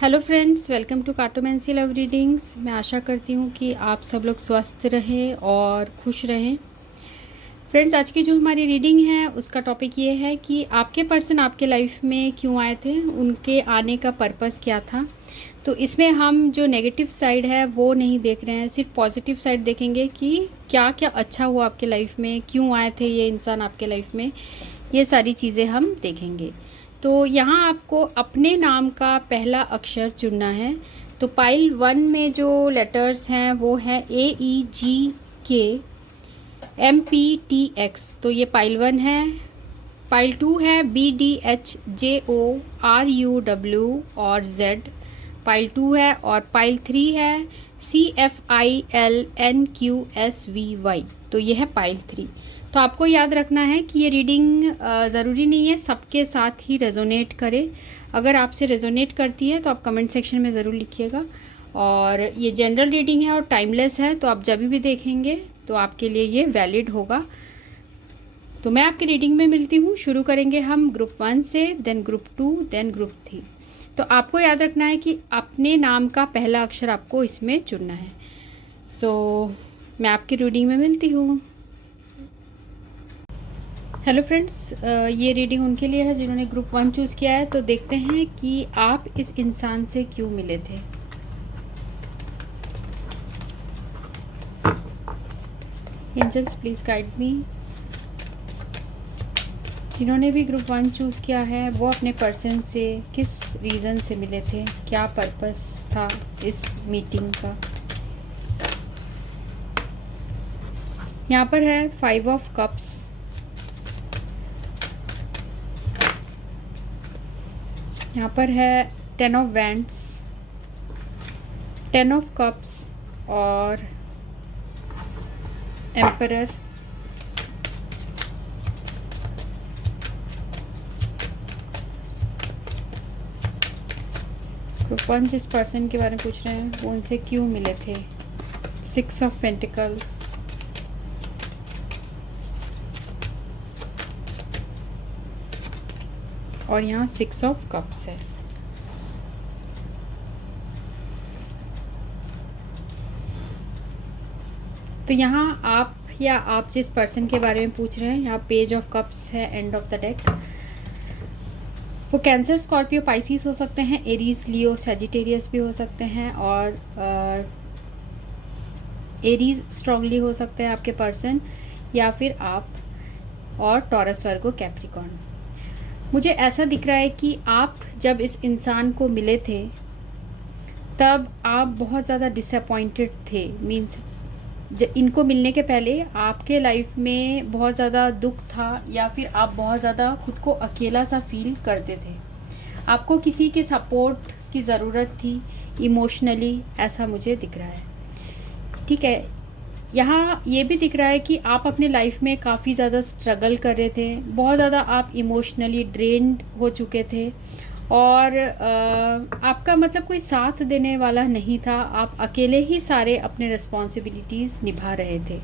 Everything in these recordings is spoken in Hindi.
Hello friends, welcome to cartomancy love readings. मैं आशा करती हूँ कि आप सब लोग स्वस्थ रहें और खुश रहें। फ्रेंड्स, आज की जो हमारी रीडिंग है उसका टॉपिक ये है कि आपके पर्सन आपके लाइफ में क्यों आए थे, उनके आने का पर्पस क्या था। तो इसमें हम जो नेगेटिव साइड है वो नहीं देख रहे हैं, सिर्फ पॉजिटिव साइड देखेंगे कि क्या क्या अच्छा हुआ आपके लाइफ में, क्यों आए थे ये इंसान आपके लाइफ में। ये सारी चीज़ें हम देखेंगे। तो यहाँ आपको अपने नाम का पहला अक्षर चुनना है। तो पाइल 1 में जो लेटर्स हैं वो है AEGKMPTX, तो ये पाइल 1 है। पाइल 2 है BDHJORUW और Z, पाइल 2 है। और पाइल 3 है CFILNQSVY, तो ये है पाइल 3। तो आपको याद रखना है कि ये रीडिंग ज़रूरी नहीं है सबके साथ ही रेजोनेट करे। अगर आपसे रेजोनेट करती है तो आप कमेंट सेक्शन में ज़रूर लिखिएगा। और ये जनरल रीडिंग है और टाइमलेस है, तो आप जब भी देखेंगे तो आपके लिए ये वैलिड होगा। तो मैं आपकी रीडिंग में मिलती हूँ। शुरू करेंगे हम ग्रुप 1 से, देन ग्रुप 2, देन ग्रुप 3। तो आपको याद रखना है कि अपने नाम का पहला अक्षर आपको इसमें चुनना है। मैं आपकी रीडिंग में मिलती हूँ। हेलो फ्रेंड्स, ये रीडिंग उनके लिए है जिन्होंने ग्रुप 1 चूज़ किया है। तो देखते हैं कि आप इस इंसान से क्यों मिले थे। Angels please guide me. जिन्होंने भी ग्रुप 1 चूज़ किया है वो अपने पर्सन से किस रीज़न से मिले थे, क्या पर्पस था इस मीटिंग का। यहाँ पर है 5 ऑफ कप्स, यहाँ पर है 10 ऑफ वैंड्स, 10 ऑफ कप्स और एम्परर। ग्रुप 1 जिस पर्सन के बारे में पूछ रहे हैं वो उनसे क्यों मिले थे। 6 ऑफ पेंटिकल्स, और यहाँ 6 ऑफ कप्स है। तो यहाँ आप या आप जिस पर्सन के बारे में पूछ रहे हैं, यहाँ पेज ऑफ कप्स है, एंड ऑफ द डेक। वो कैंसर, स्कॉर्पियो, पाइसिस हो सकते हैं, एरीज, लियो, सैजिटेरियस भी हो सकते हैं, और एरीज स्ट्रांगली हो सकते हैं आपके पर्सन, या फिर आप, और टॉरस, वर्गो, कैप्रिकॉर्न। मुझे ऐसा दिख रहा है कि आप जब इस इंसान को मिले थे तब आप बहुत ज़्यादा डिसअपॉइंटेड थे। मीन्स इनको मिलने के पहले आपके लाइफ में बहुत ज़्यादा दुख था, या फिर आप बहुत ज़्यादा खुद को अकेला सा फील करते थे। आपको किसी के सपोर्ट की ज़रूरत थी इमोशनली, ऐसा मुझे दिख रहा है। ठीक है, यहाँ ये भी दिख रहा है कि आप अपने लाइफ में काफ़ी ज़्यादा स्ट्रगल कर रहे थे, बहुत ज़्यादा आप इमोशनली ड्रेन्ड हो चुके थे, और आपका मतलब कोई साथ देने वाला नहीं था। आप अकेले ही सारे अपने रिस्पॉन्सिबिलिटीज़ निभा रहे थे।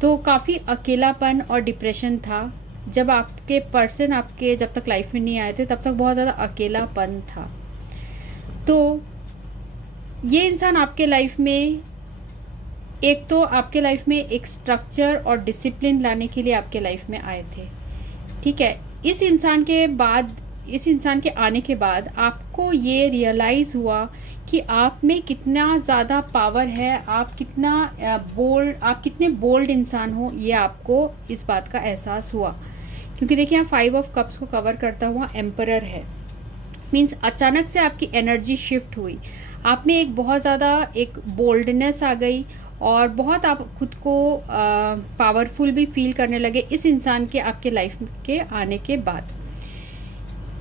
तो काफ़ी अकेलापन और डिप्रेशन था। जब आपके पर्सन आपके जब तक लाइफ में नहीं आए थे तब तक बहुत ज़्यादा अकेलापन था। तो ये इंसान आपके लाइफ में, एक तो आपके लाइफ में एक स्ट्रक्चर और डिसिप्लिन लाने के लिए आपके लाइफ में आए थे। ठीक है, इस इंसान के आने के बाद आपको ये रियलाइज़ हुआ कि आप में कितना ज़्यादा पावर है, आप कितने बोल्ड इंसान हो, ये आपको इस बात का एहसास हुआ। क्योंकि देखिए यहाँ 5 ऑफ कप्स को कवर करता हुआ एम्परर है। मीन्स अचानक से आपकी एनर्जी शिफ्ट हुई, आप में एक बहुत ज़्यादा एक बोल्डनेस आ गई, और बहुत आप खुद को पावरफुल भी फील करने लगे इस इंसान के आपके लाइफ के आने के बाद।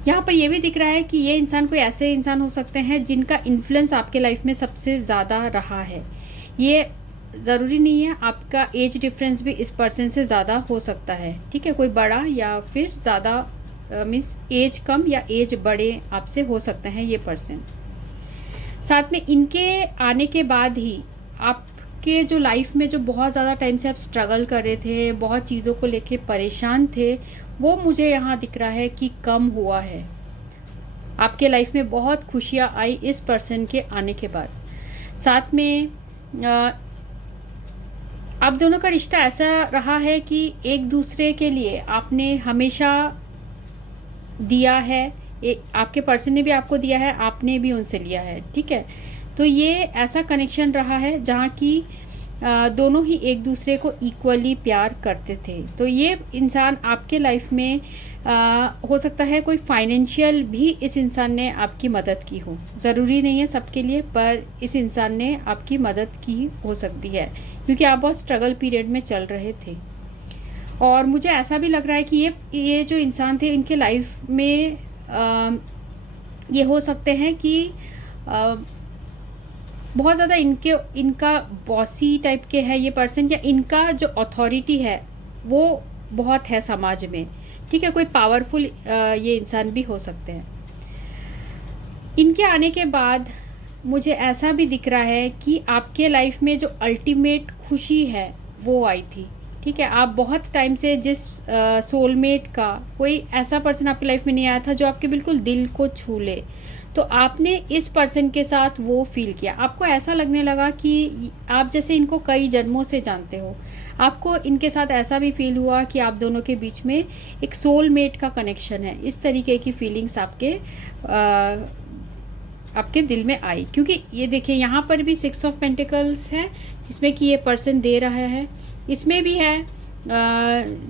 यहाँ पर यह भी दिख रहा है कि ये इंसान कोई ऐसे इंसान हो सकते हैं जिनका इन्फ्लुएंस आपके लाइफ में सबसे ज़्यादा रहा है। ये ज़रूरी नहीं है, आपका एज डिफरेंस भी इस पर्सन से ज़्यादा हो सकता है। ठीक है, कोई बड़ा या फिर ज़्यादा, मीन्स एज कम या एज बड़े आपसे हो सकते हैं ये पर्सन। साथ में इनके आने के बाद ही आपके जो लाइफ में जो बहुत ज़्यादा टाइम से आप स्ट्रगल कर रहे थे, बहुत चीज़ों को लेके परेशान थे, वो मुझे यहाँ दिख रहा है कि कम हुआ है। आपके लाइफ में बहुत खुशियाँ आई इस पर्सन के आने के बाद। साथ में आप दोनों का रिश्ता ऐसा रहा है कि एक दूसरे के लिए आपने हमेशा दिया है, आपके पर्सन ने भी आपको दिया है, आपने भी उनसे लिया है, ठीक है। तो ये ऐसा कनेक्शन रहा है जहाँ की दोनों ही एक दूसरे को इक्वली प्यार करते थे। तो ये इंसान आपके लाइफ में हो सकता है कोई फाइनेंशियल भी इस इंसान ने आपकी मदद की हो, ज़रूरी नहीं है सबके लिए, पर इस इंसान ने आपकी मदद की हो सकती है क्योंकि आप बहुत स्ट्रगल पीरियड में चल रहे थे। और मुझे ऐसा भी लग रहा है कि ये जो इंसान थे इनके लाइफ में ये हो सकते हैं कि बहुत ज़्यादा इनका बॉसी टाइप के है ये पर्सन, या इनका जो अथॉरिटी है वो बहुत है समाज में, ठीक है। कोई पावरफुल ये इंसान भी हो सकते हैं। इनके आने के बाद मुझे ऐसा भी दिख रहा है कि आपके लाइफ में जो अल्टीमेट खुशी है वो आई थी, ठीक है। आप बहुत टाइम से जिस सोलमेट का कोई ऐसा पर्सन आपकी लाइफ में नहीं आया था जो आपके बिल्कुल दिल को छू ले, तो आपने इस पर्सन के साथ वो फील किया। आपको ऐसा लगने लगा कि आप जैसे इनको कई जन्मों से जानते हो। आपको इनके साथ ऐसा भी फील हुआ कि आप दोनों के बीच में एक सोलमेट का कनेक्शन है। इस तरीके की फीलिंग्स आपके दिल में आई, क्योंकि ये देखिए यहाँ पर भी 6 ऑफ पेंटिकल्स है जिसमें कि ये पर्सन दे रहा है। इसमें भी है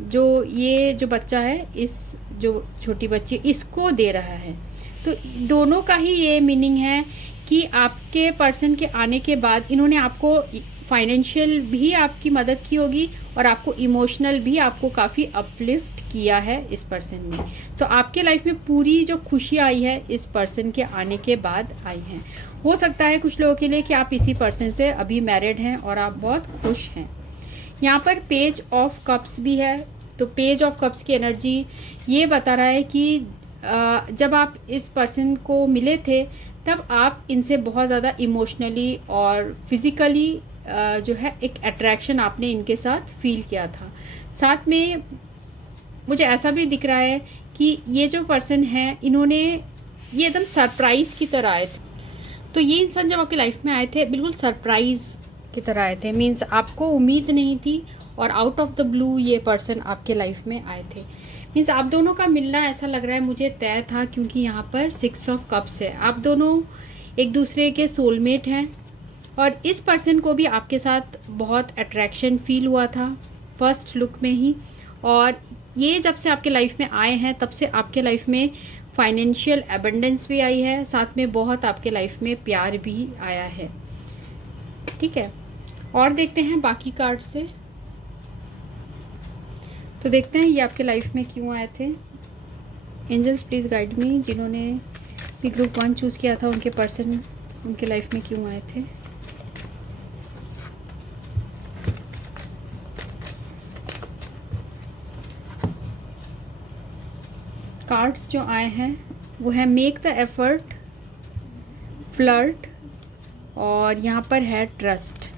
जो बच्चा है, इस जो छोटी बच्ची इसको दे रहा है। तो दोनों का ही ये मीनिंग है कि आपके पर्सन के आने के बाद इन्होंने आपको फाइनेंशियल भी आपकी मदद की होगी और आपको इमोशनल भी आपको काफ़ी अपलिफ्ट किया है इस पर्सन ने। तो आपके लाइफ में पूरी जो खुशी आई है इस पर्सन के आने के बाद आई है। हो सकता है कुछ लोगों के लिए कि आप इसी पर्सन से अभी मैरिड हैं और आप बहुत खुश हैं। यहाँ पर पेज ऑफ कप्स भी है। तो पेज ऑफ कप्स की एनर्जी ये बता रहा है कि जब आप इस पर्सन को मिले थे तब आप इनसे बहुत ज़्यादा इमोशनली और फिज़िकली जो है एक अट्रैक्शन आपने इनके साथ फील किया था। साथ में मुझे ऐसा भी दिख रहा है कि ये जो पर्सन है इन्होंने ये एकदम सरप्राइज़ की तरह आए थे। तो ये इंसान जब आपकी लाइफ में आए थे बिल्कुल सरप्राइज़ की तरह आए थे, मीन्स आपको उम्मीद नहीं थी और आउट ऑफ द ब्लू ये पर्सन आपके लाइफ में आए थे। मीन्स आप दोनों का मिलना ऐसा लग रहा है मुझे तय था, क्योंकि यहाँ पर 6 ऑफ कप्स है। आप दोनों एक दूसरे के सोलमेट हैं और इस पर्सन को भी आपके साथ बहुत अट्रैक्शन फील हुआ था फर्स्ट लुक में ही। और ये जब से आपके लाइफ में आए हैं तब से आपके लाइफ में फाइनेंशियल एबंडेंस भी आई है, साथ में बहुत आपके लाइफ में प्यार भी आया है, ठीक है। और देखते हैं बाकी कार्ड से। तो देखते हैं ये आपके लाइफ में क्यों आए थे। एंजल्स प्लीज़ गाइड मी, जिन्होंने भी ग्रुप 1 चूज़ किया था उनके पर्सन उनके लाइफ में क्यों आए थे। कार्ड्स जो आए हैं वो है मेक द एफर्ट, फ्लर्ट, और यहाँ पर है ट्रस्ट।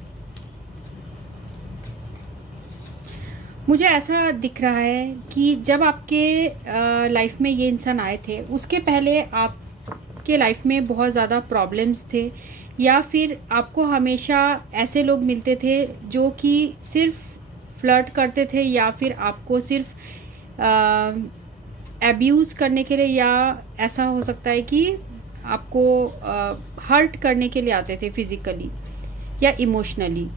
मुझे ऐसा दिख रहा है कि जब आपके लाइफ में ये इंसान आए थे उसके पहले आपके लाइफ में बहुत ज़्यादा प्रॉब्लम्स थे, या फिर आपको हमेशा ऐसे लोग मिलते थे जो कि सिर्फ फ्लर्ट करते थे या फिर आपको सिर्फ एब्यूज़ करने के लिए, या ऐसा हो सकता है कि आपको हर्ट करने के लिए आते थे फिज़िकली या इमोशनली,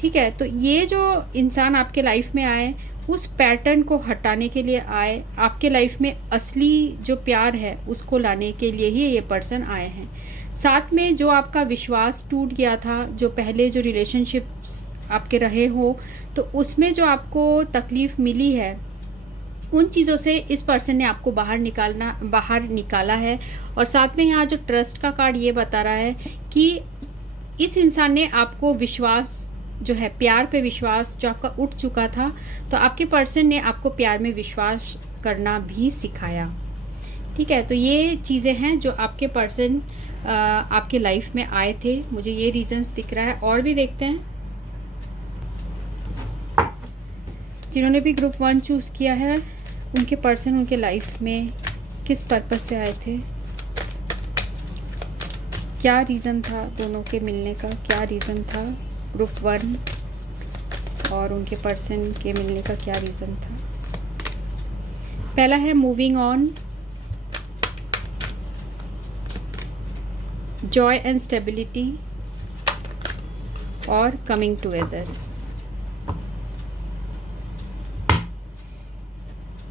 ठीक है। तो ये जो इंसान आपके लाइफ में आए उस पैटर्न को हटाने के लिए आए, आपके लाइफ में असली जो प्यार है उसको लाने के लिए ही ये पर्सन आए हैं। साथ में जो आपका विश्वास टूट गया था, जो पहले जो रिलेशनशिप्स आपके रहे हो तो उसमें जो आपको तकलीफ़ मिली है उन चीज़ों से इस पर्सन ने आपको बाहर निकाला है। और साथ में यहाँ जो ट्रस्ट का कार्ड ये बता रहा है कि इस इंसान ने आपको विश्वास जो है, प्यार पे विश्वास जो आपका उठ चुका था, तो आपके पर्सन ने आपको प्यार में विश्वास करना भी सिखाया, ठीक है। तो ये चीज़ें हैं जो आपके पर्सन आपके लाइफ में आए थे, मुझे ये रीजंस दिख रहा है। और भी देखते हैं जिन्होंने भी ग्रुप 1 चूज़ किया है उनके पर्सन उनके लाइफ में किस पर्पस से आए थे। क्या रीज़न था दोनों के मिलने का, क्या रीज़न था ग्रुप 1 और उनके पर्सन के मिलने का, क्या रीज़न था। पहला है moving on, Joy and stability और कमिंग टुगेदर।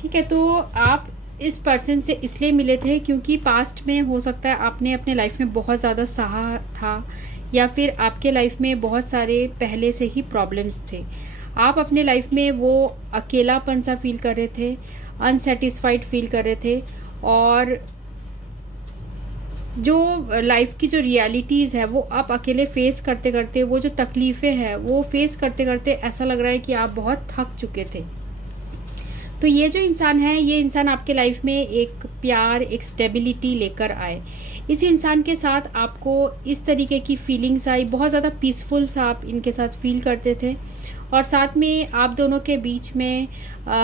ठीक है, तो आप इस पर्सन से इसलिए मिले थे क्योंकि पास्ट में हो सकता है आपने अपने लाइफ में बहुत ज़्यादा सहा था, या फिर आपके लाइफ में बहुत सारे पहले से ही प्रॉब्लम्स थे। आप अपने लाइफ में वो अकेलापन सा फील कर रहे थे, अनसेटिस्फाइड फील कर रहे थे, और जो लाइफ की जो रियलिटीज़ है वो आप अकेले फेस करते करते, वो जो तकलीफ़ें हैं वो फेस करते करते ऐसा लग रहा है कि आप बहुत थक चुके थे। तो ये जो इंसान है, ये इंसान आपके लाइफ में एक प्यार, एक स्टेबिलिटी लेकर आए। इस इंसान के साथ आपको इस तरीके की फीलिंग्स आई, बहुत ज़्यादा पीसफुल सा आप इनके साथ फील करते थे, और साथ में आप दोनों के बीच में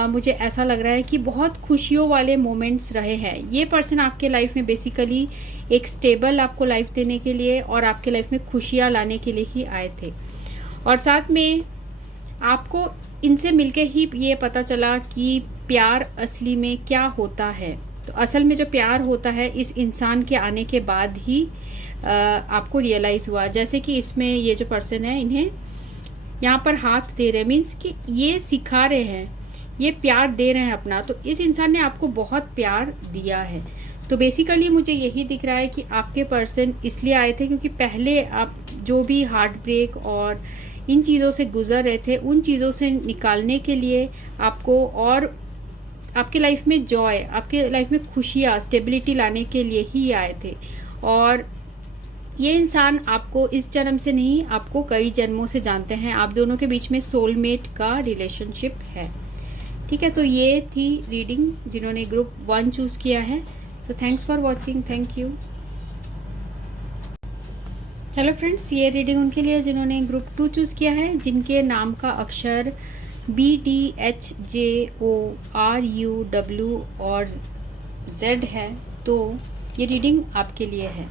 मुझे ऐसा लग रहा है कि बहुत खुशियों वाले मोमेंट्स रहे हैं। ये पर्सन आपके लाइफ में बेसिकली एक स्टेबल आपको लाइफ देने के लिए और आपके लाइफ में खुशियाँ लाने के लिए ही आए थे। और साथ में आपको इनसे मिलके ही ये पता चला कि प्यार असली में क्या होता है। तो असल में जो प्यार होता है इस इंसान के आने के बाद ही आपको रियलाइज़ हुआ। जैसे कि इसमें ये जो पर्सन है, इन्हें यहाँ पर हाथ दे रहे, मीन्स कि ये सिखा रहे हैं, ये प्यार दे रहे हैं अपना। तो इस इंसान ने आपको बहुत प्यार दिया है। तो बेसिकली मुझे यही दिख रहा है कि आपके पर्सन इसलिए आए थे क्योंकि पहले आप जो भी हार्ट ब्रेक और इन चीज़ों से गुजर रहे थे, उन चीज़ों से निकालने के लिए आपको, और आपके लाइफ में जॉय, आपके लाइफ में खुशियाँ, स्टेबिलिटी लाने के लिए ही आए थे। और ये इंसान आपको इस जन्म से नहीं, आपको कई जन्मों से जानते हैं। आप दोनों के बीच में सोलमेट का रिलेशनशिप है। ठीक है, तो ये थी रीडिंग जिन्होंने ग्रुप 1 चूज़ किया है। So thanks for watching, thank you. Hello friends, ये रीडिंग उनके लिए जिन्होंने ग्रुप 2 चूज़ किया है, जिनके नाम का अक्षर BDHJORUW और Z है। तो ये रीडिंग आपके लिए है।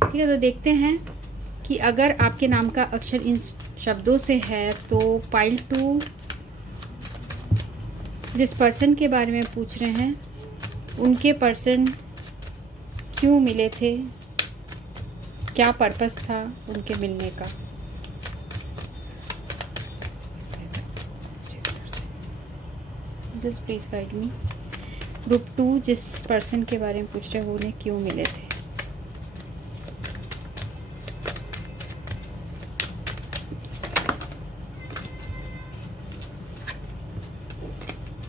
ठीक है, तो देखते हैं कि अगर आपके नाम का अक्षर इन शब्दों से है तो पाइल 2 जिस पर्सन के बारे में पूछ रहे हैं, उनके पर्सन क्यों मिले थे, क्या पर्पस था उनके मिलने का। Just please guide me. Group 2 जिस पर्सन के बारे में पूछ रहे हैं, वो उन्हें क्यों मिले थे।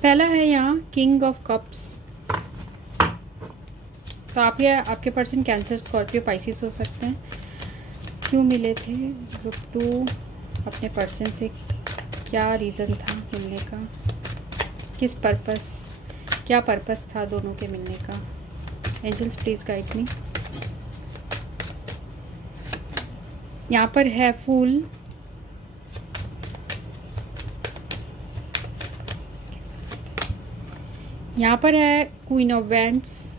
पहला है यहाँ किंग ऑफ कप्स। तो आप या आपके पर्सन कैंसर, स्कॉर्पियो, पाइसिस हो सकते हैं। क्यों मिले थे ग्रुप 2, अपने पर्सन से क्या रीज़न था मिलने का, किस पर्पस, क्या पर्पस था दोनों के मिलने का। Angels please guide me. यहाँ पर है फूल, यहाँ पर है queen of wands,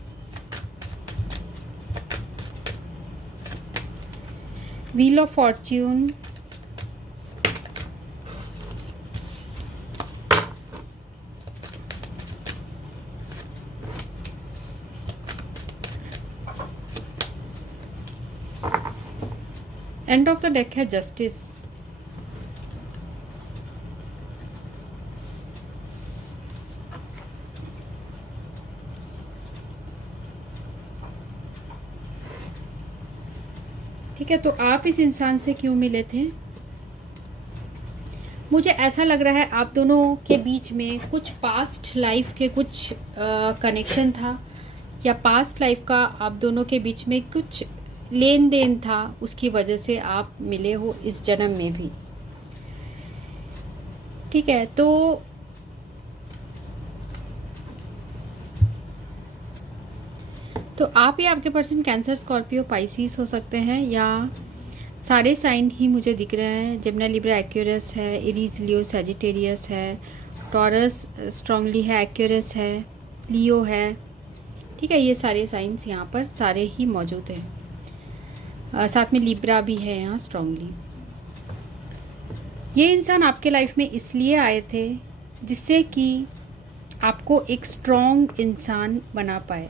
wheel of fortune, end of the deck है जस्टिस। ठीक है, तो आप इस इंसान से क्यों मिले थे। मुझे ऐसा लग रहा है आप दोनों के बीच में कुछ पास्ट लाइफ के कुछ कनेक्शन था, या पास्ट लाइफ का आप दोनों के बीच में कुछ लेन देन था, उसकी वजह से आप मिले हो इस जन्म में भी। ठीक है, तो आप या आपके पर्सन कैंसर, स्कॉर्पियो, पाइसिस हो सकते हैं, या सारे साइन ही मुझे दिख रहे हैं। जेमिनी, लिब्रा, एक्वेरियस है, एरीज, लियो, सजिटेरियस है, टॉरस स्ट्रांगली है, एक्वेरियस है, लियो है। ठीक है, ये सारे साइंस यहाँ पर सारे ही मौजूद हैं। साथ में लिब्रा भी है यहाँ स्ट्रांगली। ये इंसान आपके लाइफ में इसलिए आए थे जिससे कि आपको एक स्ट्रॉन्ग इंसान बना पाए।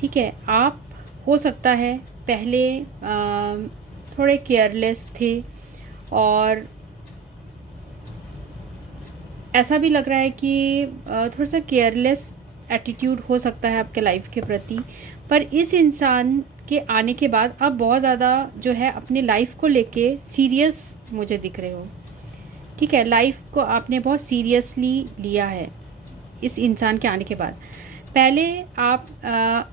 ठीक है, आप हो सकता है पहले थोड़े केयरलेस थे और ऐसा भी लग रहा है कि थोड़ा सा केयरलेस एटीट्यूड हो सकता है आपके लाइफ के प्रति। पर इस इंसान के आने के बाद आप बहुत ज़्यादा जो है अपनी लाइफ को लेके सीरियस मुझे दिख रहे हो। ठीक है, लाइफ को आपने बहुत सीरियसली लिया है इस इंसान के आने के बाद। पहले आप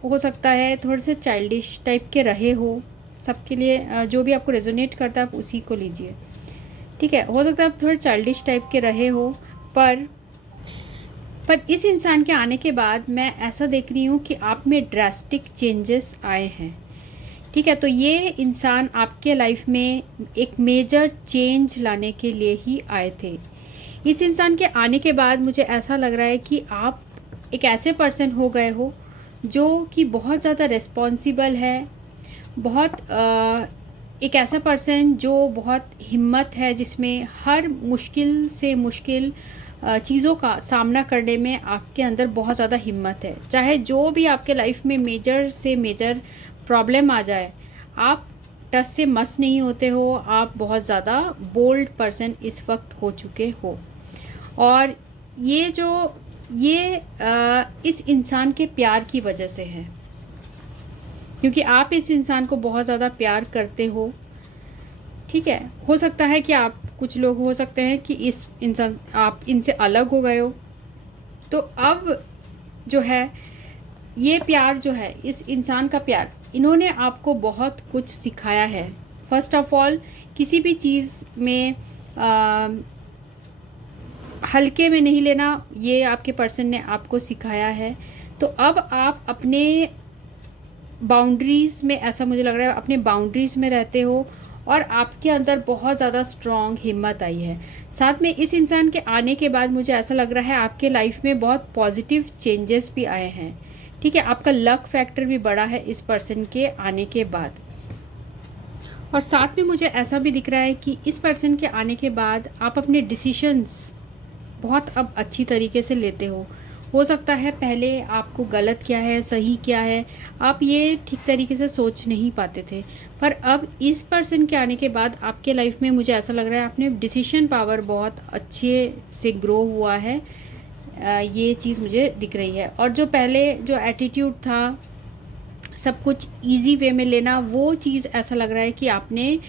हो सकता है थोड़े से चाइल्डिश टाइप के रहे हो। सबके लिए जो भी आपको रेजोनेट करता है आप उसी को लीजिए। ठीक है, हो सकता है आप थोड़े चाइल्डिश टाइप के रहे हो, पर इस इंसान के आने के बाद मैं ऐसा देख रही हूँ कि आप में ड्रास्टिक चेंजेस आए हैं। ठीक है, तो ये इंसान आपके लाइफ में एक मेजर चेंज लाने के लिए ही आए थे। इस इंसान के आने के बाद मुझे ऐसा लग रहा है कि आप एक ऐसे पर्सन हो गए हो जो कि बहुत ज़्यादा रिस्पॉन्सिबल है, बहुत एक ऐसा पर्सन जो बहुत हिम्मत है, जिसमें हर मुश्किल से मुश्किल चीज़ों का सामना करने में आपके अंदर बहुत ज़्यादा हिम्मत है। चाहे जो भी आपके लाइफ में मेजर से मेजर प्रॉब्लम आ जाए, आप टस से मस नहीं होते हो। आप बहुत ज़्यादा बोल्ड पर्सन इस वक्त हो चुके हो। और ये इस इंसान के प्यार की वजह से है, क्योंकि आप इस इंसान को बहुत ज़्यादा प्यार करते हो। ठीक है, हो सकता है कि आप कुछ लोग हो सकते हैं कि इस इंसान आप इनसे अलग हो गए हो, तो अब जो है ये प्यार जो है, इस इंसान का प्यार, इन्होंने आपको बहुत कुछ सिखाया है। फर्स्ट ऑफ ऑल, किसी भी चीज़ में हल्के में नहीं लेना, ये आपके पर्सन ने आपको सिखाया है। तो अब आप अपने बाउंड्रीज़ में, ऐसा मुझे लग रहा है अपने बाउंड्रीज़ में रहते हो और आपके अंदर बहुत ज़्यादा स्ट्रॉन्ग हिम्मत आई है। साथ में इस इंसान के आने के बाद मुझे ऐसा लग रहा है आपके लाइफ में बहुत पॉजिटिव चेंजेस भी आए हैं। ठीक है, आपका लक फैक्टर भी बढ़ा है इस पर्सन के आने के बाद। और साथ में मुझे ऐसा भी दिख रहा है कि इस पर्सन के आने के बाद आप अपने डिसीशंस बहुत अब अच्छी तरीके से लेते हो सकता है पहले आपको गलत क्या है सही क्या है आप ये ठीक तरीके से सोच नहीं पाते थे, पर अब इस पर्सन के आने के बाद आपके लाइफ में मुझे ऐसा लग रहा है आपने डिसीजन पावर बहुत अच्छे से ग्रो हुआ है। ये चीज़ मुझे दिख रही है। और जो पहले जो एटीट्यूड था सब कुछ इजी वे में लेना, वो चीज़ ऐसा लग रहा है कि आपने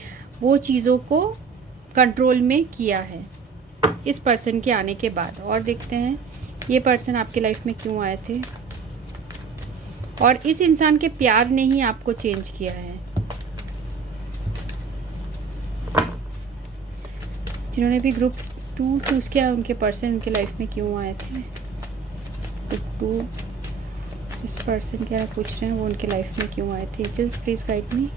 वो चीज़ों को कंट्रोल में किया है इस पर्सन के आने के बाद। और देखते हैं ये पर्सन आपके लाइफ में क्यों आए थे और इस इंसान के प्यार ने ही आपको चेंज किया है। जिन्होंने भी ग्रुप 2 चूज़ किया उनके पर्सन उनके लाइफ में क्यों आए थे। ग्रुप 2 इस पर्सन क्या पूछ रहे हैं वो उनके लाइफ में क्यों आए थे। Angels please guide me.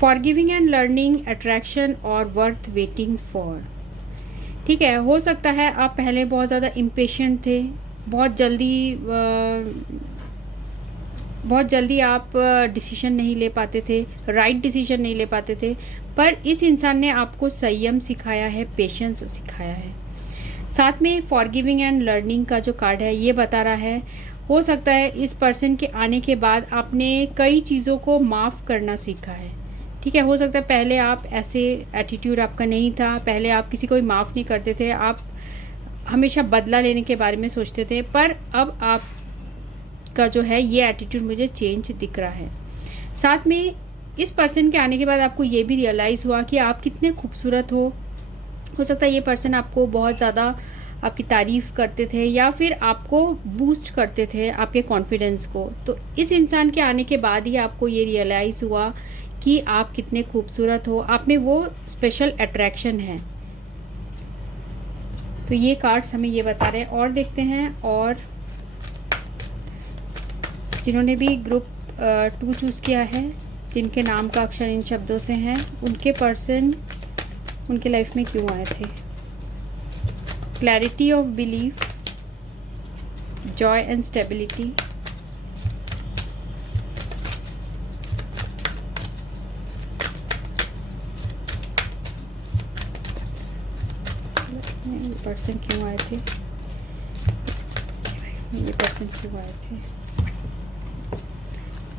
Forgiving and learning, attraction और वर्थ वेटिंग फॉर। ठीक है, हो सकता है आप पहले बहुत ज़्यादा इम्पेशेंट थे, बहुत जल्दी आप डिसीजन नहीं ले पाते थे, राइट डिसीजन नहीं ले पाते थे, पर इस इंसान ने आपको संयम सिखाया है, पेशेंस सिखाया है। साथ में फॉरगिविंग एंड लर्निंग का जो कार्ड है ये बता रहा है हो सकता है इस पर्सन के आने के बाद आपने कई चीज़ों को माफ़ करना सीखा है। ठीक है, हो सकता है पहले आप ऐसे एटीट्यूड आपका नहीं था, पहले आप किसी को भी माफ़ नहीं करते थे, आप हमेशा बदला लेने के बारे में सोचते थे, पर अब आप का जो है ये एटीट्यूड मुझे चेंज दिख रहा है। साथ में इस पर्सन के आने के बाद आपको ये भी रियलाइज़ हुआ कि आप कितने खूबसूरत हो सकता है ये पर्सन आपको बहुत ज़्यादा आपकी तारीफ़ करते थे या फिर आपको बूस्ट करते थे आपके कॉन्फिडेंस को। तो इस इंसान के आने के बाद ही आपको ये रियलाइज़ हुआ कि आप कितने खूबसूरत हो, आप में वो स्पेशल अट्रैक्शन है। तो ये कार्ड्स हमें ये बता रहे हैं। और देखते हैं, और जिन्होंने भी ग्रुप 2 चूज़ किया है जिनके नाम का अक्षर इन शब्दों से हैं, उनके पर्सन उनके लाइफ में क्यों आए थे। Clarity of belief, Joy and stability, person क्यों आए थे, ये पर्सन क्यों आए थे।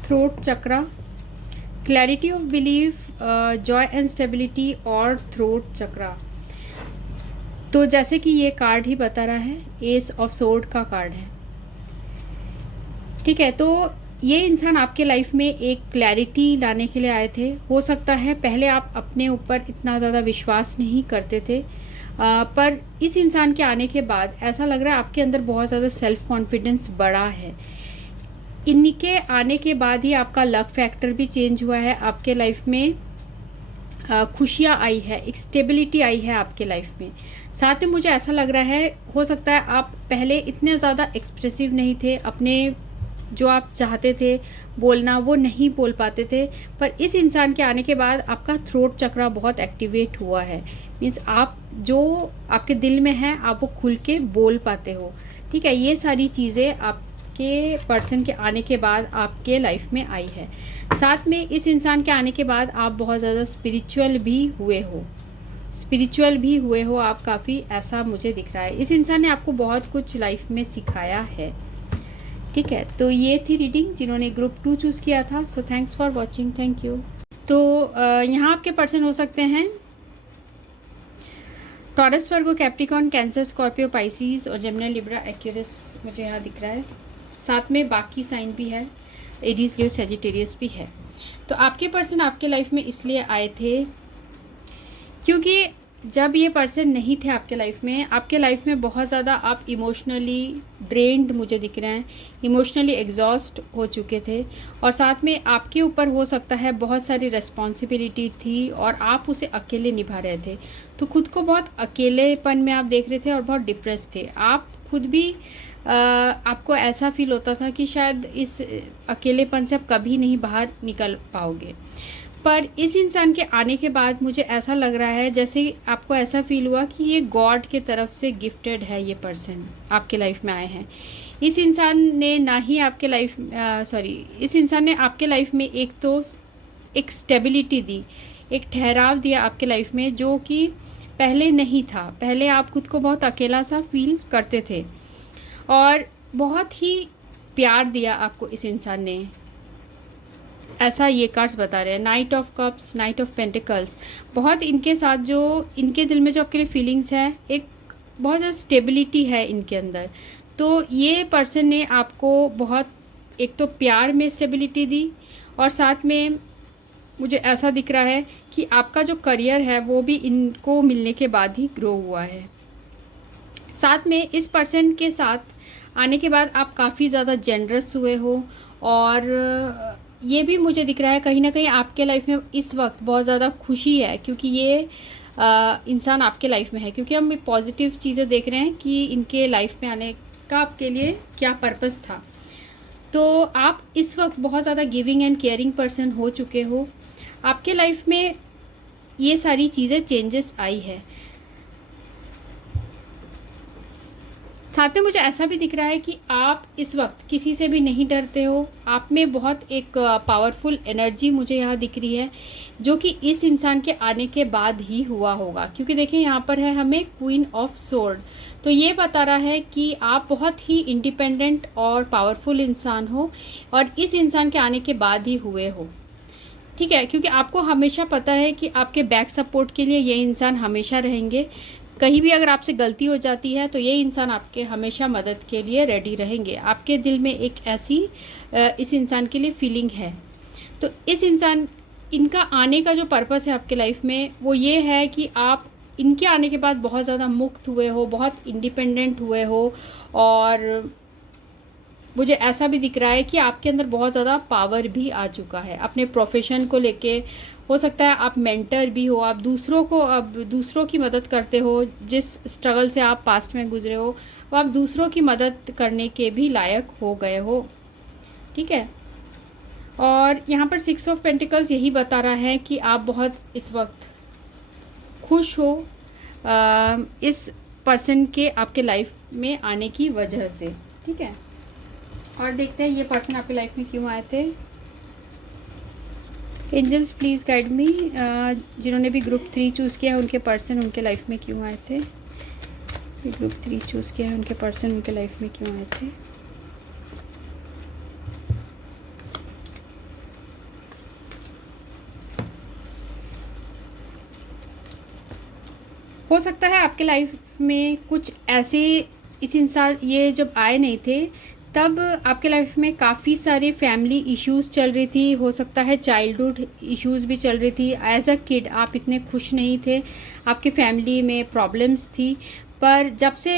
Throat chakra, clarity of belief, Joy and stability और थ्रोट चक्रा। तो जैसे कि ये कार्ड ही बता रहा है, एस ऑफ सोर्ड का कार्ड है, ठीक है। तो ये इंसान आपके लाइफ में एक क्लैरिटी लाने के लिए आए थे। हो सकता है पहले आप अपने ऊपर इतना ज़्यादा विश्वास नहीं करते थे, पर इस इंसान के आने के बाद ऐसा लग रहा है आपके अंदर बहुत ज़्यादा सेल्फ कॉन्फिडेंस बढ़ा है। इनके आने के बाद ही आपका लक फैक्टर भी चेंज हुआ है, आपके लाइफ में खुशियाँ आई है, एक स्टेबिलिटी आई है आपके लाइफ में। साथ में मुझे ऐसा लग रहा है, हो सकता है आप पहले इतने ज़्यादा एक्सप्रेसिव नहीं थे, अपने जो आप चाहते थे बोलना वो नहीं बोल पाते थे, पर इस इंसान के आने के बाद आपका थ्रोट चक्रा बहुत एक्टिवेट हुआ है। मीन्स आप जो आपके दिल में है आप वो खुल के बोल पाते हो, ठीक है। ये सारी चीज़ें आपके पर्सन के आने के बाद आपके लाइफ में आई है। साथ में इस इंसान के आने के बाद आप बहुत ज़्यादा स्पिरिचुअल भी हुए हो आप काफ़ी, ऐसा मुझे दिख रहा है। इस इंसान ने आपको बहुत कुछ लाइफ में सिखाया है, ठीक है। तो ये थी रीडिंग जिन्होंने ग्रुप 2 चूज़ किया था। So thanks for watching, thank you. तो यहाँ आपके पर्सन हो सकते हैं टॉरस, वर्गो, कैप्रिकॉर्न, कैंसर, स्कॉर्पियो, पाइसीज और जेमिनी, लिब्रा, एक्वेरियस मुझे यहाँ दिख रहा है। साथ में बाकी साइन भी है, एरीज, लियो, सजिटेरियस भी है। तो आपके पर्सन आपके लाइफ में इसलिए आए थे क्योंकि जब ये पर्सन नहीं थे आपके लाइफ में बहुत ज़्यादा आप इमोशनली ड्रेन्ड मुझे दिख रहे हैं, इमोशनली एग्जॉस्ट हो चुके थे, और साथ में आपके ऊपर हो सकता है बहुत सारी रिस्पॉन्सिबिलिटी थी और आप उसे अकेले निभा रहे थे। तो खुद को बहुत अकेलेपन में आप देख रहे थे और बहुत डिप्रेस थे आप खुद भी। आपको ऐसा फील होता था कि शायद इस अकेलेपन से आप कभी नहीं बाहर निकल पाओगे। पर इस इंसान के आने के बाद मुझे ऐसा लग रहा है जैसे आपको ऐसा फील हुआ कि ये गॉड के तरफ से गिफ्टेड है, ये पर्सन आपके लाइफ में आए हैं। इस इंसान ने ना ही आपके लाइफ इस इंसान ने आपके लाइफ में एक स्टेबिलिटी दी, एक ठहराव दिया आपके लाइफ में, जो कि पहले नहीं था। पहले आप खुद को बहुत अकेला सा फील करते थे और बहुत ही प्यार दिया आपको इस इंसान ने, ऐसा ये कार्ड्स बता रहे हैं। Night of cups, night of pentacles, बहुत इनके साथ जो इनके दिल में जो आपके लिए फीलिंग्स है, एक बहुत ज़्यादा स्टेबिलिटी है इनके अंदर। तो ये पर्सन ने आपको बहुत एक तो प्यार में स्टेबिलिटी दी, और साथ में मुझे ऐसा दिख रहा है कि आपका जो करियर है वो भी इनको मिलने के बाद ही ग्रो हुआ है। साथ में इस पर्सन के साथ आने के बाद आप काफ़ी ज़्यादा जेनरस हुए हो, और ये भी मुझे दिख रहा है कहीं ना कहीं आपके लाइफ में इस वक्त बहुत ज़्यादा खुशी है, क्योंकि ये इंसान आपके लाइफ में है। क्योंकि हम पॉजिटिव चीज़ें देख रहे हैं कि इनके लाइफ में आने का आपके लिए क्या पर्पस था। तो आप इस वक्त बहुत ज़्यादा गिविंग एंड केयरिंग पर्सन हो चुके हो, आपके लाइफ में ये सारी चीज़ें चेंजेस आई है। साथ में मुझे ऐसा भी दिख रहा है कि आप इस वक्त किसी से भी नहीं डरते हो, आप में बहुत एक पावरफुल एनर्जी मुझे यहाँ दिख रही है, जो कि इस इंसान के आने के बाद ही हुआ होगा। क्योंकि देखिए यहाँ पर है हमें क्वीन ऑफ सोर्ड, तो ये बता रहा है कि आप बहुत ही इंडिपेंडेंट और पावरफुल इंसान हो, और इस इंसान के आने के बाद ही हुए हो, ठीक है। क्योंकि आपको हमेशा पता है कि आपके बैक सपोर्ट के लिए ये इंसान हमेशा रहेंगे। कहीं भी अगर आपसे गलती हो जाती है तो ये इंसान आपके हमेशा मदद के लिए रेडी रहेंगे। आपके दिल में एक ऐसी इस इंसान के लिए फीलिंग है। तो इनका आने का जो पर्पस है आपके लाइफ में वो ये है कि आप इनके आने के बाद बहुत ज़्यादा मुक्त हुए हो, बहुत इंडिपेंडेंट हुए हो, और मुझे ऐसा भी दिख रहा है कि आपके अंदर बहुत ज़्यादा पावर भी आ चुका है अपने प्रोफेशन को लेके। हो सकता है आप मेंटर भी हो, आप दूसरों की मदद करते हो, जिस स्ट्रगल से आप पास्ट में गुजरे हो वो आप दूसरों की मदद करने के भी लायक हो गए हो, ठीक है। और यहाँ पर 6 ऑफ पेंटिकल्स यही बता रहा है कि आप बहुत इस वक्त खुश हो इस पर्सन के आपके लाइफ में आने की वजह से, ठीक है। और देखते हैं ये पर्सन आपके लाइफ में क्यों आए थे। एंजल्स प्लीज़ गाइड मी, जिन्होंने भी ग्रुप 3 चूज़ किया है उनके पर्सन उनके लाइफ में क्यों आए थे। ग्रुप 3 चूज़ किया है उनके पर्सन उनके लाइफ में क्यों आए थे। हो सकता है आपके लाइफ में कुछ ऐसे इस इंसान ये जब आए नहीं थे तब आपके लाइफ में काफ़ी सारे फैमिली इश्यूज़ चल रही थी, हो सकता है चाइल्डहुड इश्यूज़ भी चल रही थी। एज अ किड आप इतने खुश नहीं थे, आपके फैमिली में प्रॉब्लम्स थी, पर जब से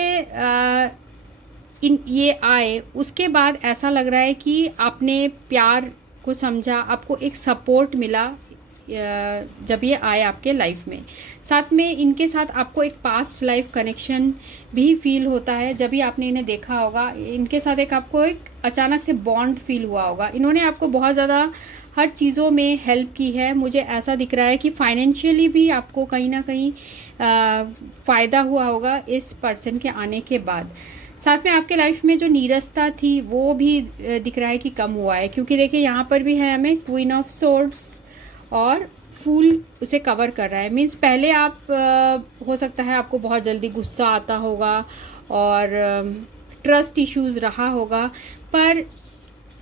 ये आए उसके बाद ऐसा लग रहा है कि आपने प्यार को समझा, आपको एक सपोर्ट मिला जब ये आए आपके लाइफ में। साथ में इनके साथ आपको एक पास्ट लाइफ कनेक्शन भी फील होता है। जब भी आपने इन्हें देखा होगा इनके साथ एक आपको एक अचानक से बॉन्ड फील हुआ होगा। इन्होंने आपको बहुत ज़्यादा हर चीज़ों में हेल्प की है। मुझे ऐसा दिख रहा है कि फाइनेंशियली भी आपको कहीं ना कहीं फ़ायदा हुआ होगा इस पर्सन के आने के बाद। साथ में आपके लाइफ में जो नीरसता थी वो भी दिख रहा है कि कम हुआ है, क्योंकि देखिए यहाँ पर भी है हमें क्वीन ऑफ सोर्ड्स और फूल उसे कवर कर रहा है। मीन्स पहले आप हो सकता है आपको बहुत जल्दी गुस्सा आता होगा और ट्रस्ट इश्यूज़ रहा होगा, पर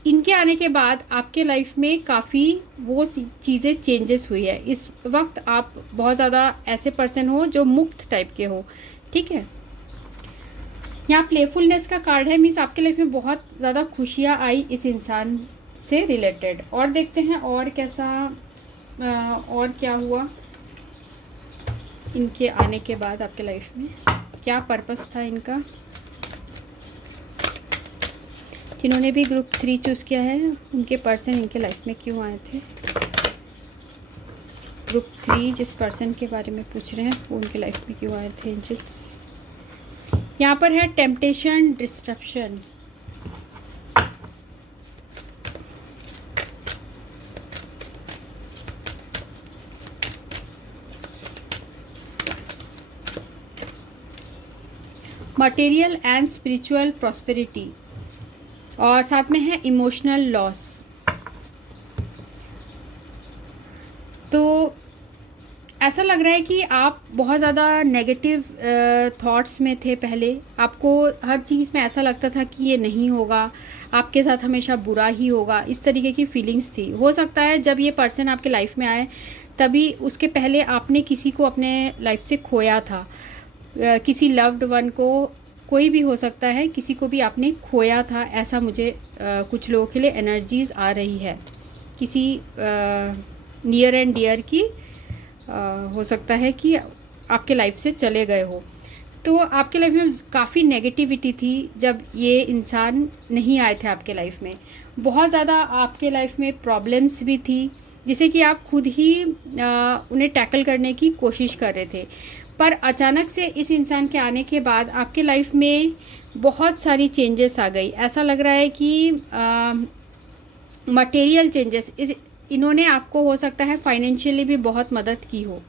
इनके आने के बाद आपके लाइफ में काफ़ी वो चीज़ें चेंजेस हुई है। इस वक्त आप बहुत ज़्यादा ऐसे पर्सन हो जो मुक्त टाइप के हो, ठीक है। यहाँ प्लेफुलनेस का कार्ड है, मीन्स आपके लाइफ में बहुत ज़्यादा खुशियाँ आई इस इंसान से रिलेटेड। और देखते हैं और कैसा और क्या हुआ इनके आने के बाद आपके लाइफ में, क्या पर्पस था इनका। जिन्होंने भी ग्रुप 3 चूज़ किया है उनके पर्सन इनके लाइफ में क्यों आए थे। ग्रुप 3 जिस पर्सन के बारे में पूछ रहे हैं वो उनके लाइफ में क्यों आए थे एंजल्स। यहाँ पर है temptation, disruption. Material and spiritual prosperity, और साथ में है इमोशनल लॉस। तो ऐसा लग रहा है कि आप बहुत ज़्यादा नेगेटिव थॉट्स में थे। पहले आपको हर चीज़ में ऐसा लगता था कि ये नहीं होगा, आपके साथ हमेशा बुरा ही होगा, इस तरीके की फीलिंग्स थी। हो सकता है जब ये पर्सन आपके लाइफ में आए तभी उसके पहले आपने किसी को अपने लाइफ से खोया था, किसी लव्ड वन को, कोई भी हो सकता है, किसी को भी आपने खोया था। ऐसा मुझे कुछ लोगों के लिए एनर्जीज आ रही है। किसी नियर एंड डियर की हो सकता है कि आपके लाइफ से चले गए हो। तो आपके लाइफ में काफ़ी नेगेटिविटी थी जब ये इंसान नहीं आए थे आपके लाइफ में। बहुत ज़्यादा आपके लाइफ में प्रॉब्लम्स भी थी जिसे कि आप खुद ही उन्हें टैकल करने की कोशिश कर रहे थे। पर अचानक से इस इंसान के आने के बाद आपके लाइफ में बहुत सारी चेंजेस आ गई। ऐसा लग रहा है कि मटेरियल चेंजेस, इन्होंने आपको हो सकता है फाइनेंशियली भी बहुत मदद की हो,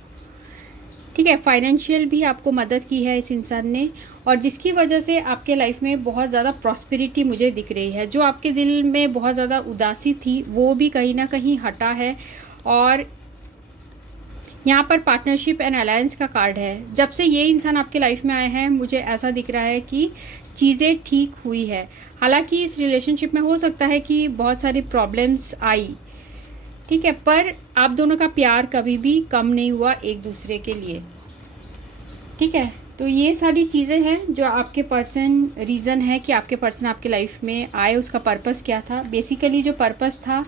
ठीक है। फाइनेंशियल भी आपको मदद की है इस इंसान ने, और जिसकी वजह से आपके लाइफ में बहुत ज़्यादा प्रॉस्पेरिटी मुझे दिख रही है। जो आपके दिल में बहुत ज़्यादा उदासी थी वो भी कहीं ना कहीं हटा है। और यहाँ पर पार्टनरशिप एंड अलायंस का कार्ड है। जब से ये इंसान आपके लाइफ में आए हैं मुझे ऐसा दिख रहा है कि चीज़ें ठीक हुई है। हालांकि इस रिलेशनशिप में हो सकता है कि बहुत सारी प्रॉब्लम्स आई, ठीक है, पर आप दोनों का प्यार कभी भी कम नहीं हुआ एक दूसरे के लिए, ठीक है। तो ये सारी चीज़ें हैं जो आपके पर्सन, रीज़न है कि आपके पर्सन आपके लाइफ में आए। उसका पर्पस क्या था, बेसिकली जो पर्पस था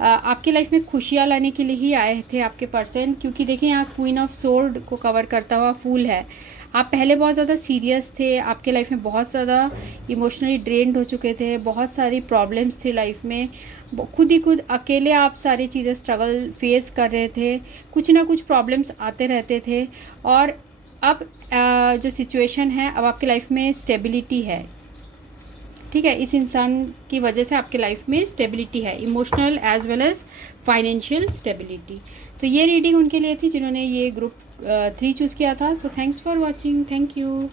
आपके लाइफ में खुशियाँ लाने के लिए ही आए थे आपके पर्सन। क्योंकि देखिए यहाँ क्वीन ऑफ सोर्ड को कवर करता हुआ फूल है। आप पहले बहुत ज़्यादा सीरियस थे, आपके लाइफ में बहुत ज़्यादा इमोशनली ड्रेन्ड हो चुके थे, बहुत सारी प्रॉब्लम्स थी लाइफ में, खुद ही खुद अकेले आप सारी चीज़ें स्ट्रगल फेस कर रहे थे, कुछ ना कुछ प्रॉब्लम्स आते रहते थे। और अब जो सिचुएशन है, अब आपकी लाइफ में स्टेबिलिटी है, ठीक है, इस इंसान की वजह से आपके लाइफ में स्टेबिलिटी है, emotional as well as financial stability. तो ये रीडिंग उनके लिए थी जिन्होंने ये ग्रुप 3 चूज़ किया था। So thanks for watching, thank you.